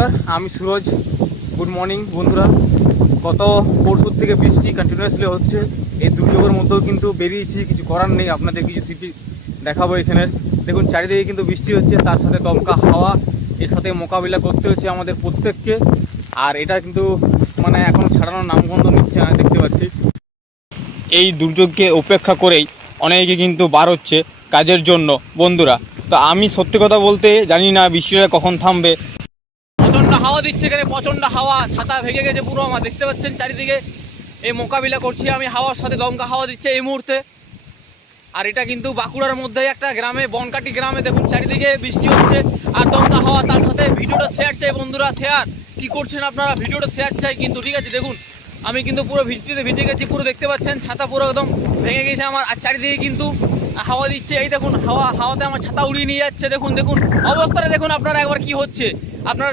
নমস্কার, আমি Suraj. Good morning বন্ধুরা। গত পরশুর থেকে বৃষ্টি কন্টিনিউয়াসলি হচ্ছে। এই দুর্যোগের মধ্যেও কিন্তু বেরিয়েছি, কিছু করার নেই। আপনাদের কিছু স্মৃতি দেখাবো এখানে। দেখুন চারিদিকে কিন্তু বৃষ্টি হচ্ছে, তার সাথে দমকা হাওয়া, এর সাথে মোকাবিলা করতে হচ্ছে আমাদের প্রত্যেককে। আর এটা কিন্তু মানে এখনও ছাড়ানোর নামগন্ধ নিচ্ছে না, দেখতে পাচ্ছি। এই দুর্যোগকে উপেক্ষা করেই অনেকে কিন্তু বার হচ্ছে কাজের জন্য বন্ধুরা। তো আমি সত্যি কথা বলতে জানি না বৃষ্টিটা কখন থামবে। প্রচণ্ড হাওয়া দিচ্ছে এখানে, প্রচণ্ড হাওয়া, ছাতা ভেঙে গেছে পুরো আমার, দেখতে পাচ্ছেন চারিদিকে। এই মোকাবিলা করছি আমি, হাওয়ার সাথে দমকা হাওয়া দিচ্ছে এই মুহূর্তে। আর এটা কিন্তু বাঁকুড়ার মধ্যে একটা গ্রামে, বনকাটি গ্রামে। দেখুন চারিদিকে বৃষ্টি হচ্ছে আর দমকা হাওয়া, তার সাথে ভিডিওটা শেয়ার চাই বন্ধুরা। শেয়ার কি করছেন আপনারা? ভিডিওটা শেয়ার চাই কিন্তু, ঠিক আছে? দেখুন আমি কিন্তু পুরো বৃষ্টিতে ভিজে গেছি, পুরো দেখতে পাচ্ছেন ছাতা পুরো একদম ভেঙে গেছে আমার। আর চারিদিকে কিন্তু হাওয়া দিচ্ছে, এই দেখুন হাওয়াতে আমার ছাতা উড়িয়ে নিয়ে যাচ্ছে। দেখুন দেখুন অবস্থাটা দেখুন আপনারা একবার কি হচ্ছে আপনারা।